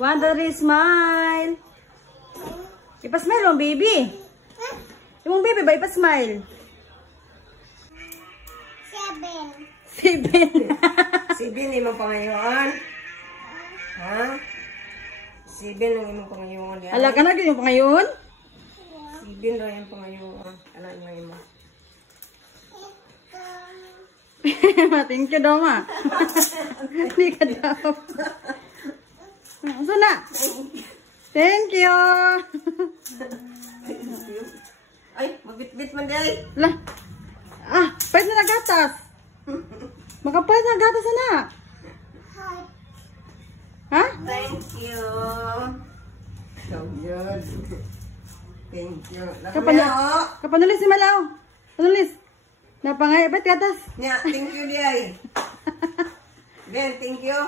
Wondery smile. Ipa-smile mo, baby. Yung baby ba, ipa-smile? 7. 7 imong pangayoon. Ha? 7 ang imong pangayoon. Ala ka na yung pangayon? 7 daw yung pangayoon. Ano lang imo? Thank you daw, ma. Hindi ka daw. So na. Thank you. Ay, mabit-bit man day. Lah. Pwede na gatas. Makapwede na gatas na. Ha? Thank you. So good. Thank you. Kapanulis ni Malaw. Panulis. Napangay. Ba't gatas? Nya, thank you day. Ben, thank you.